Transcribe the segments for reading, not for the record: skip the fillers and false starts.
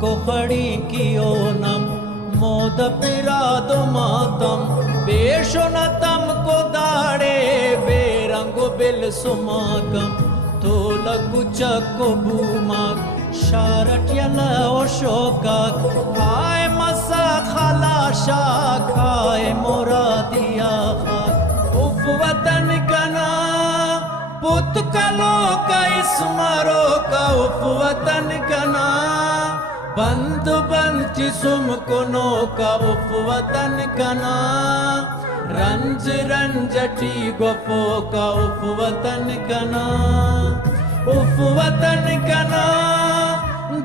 को खड़ी कियो नम मोद पिरादो मातम बेशुनतम को दाड़े बेरंगो बिल सुमाकम तोलकु चक्को बूमाक शारट यला ओशोकाक हाय मसा खला शाक हाय मोरादिया खाक उफ वतन कना पुत कलो का इसमारो का उफ वतन कना बंद बंच सुम कुनो का उफ वतन कना रंज रंजटी गफो का उफ वतन कना उफ वतन कना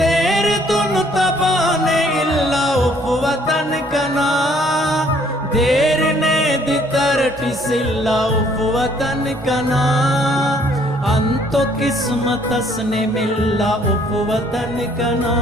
देर तुन तबाने इल्ला उफ वतन कना देर ने दितरटी सिल्ला उफ वतन कना अंतो किस्मत असने मिल्ला उफ वतन कना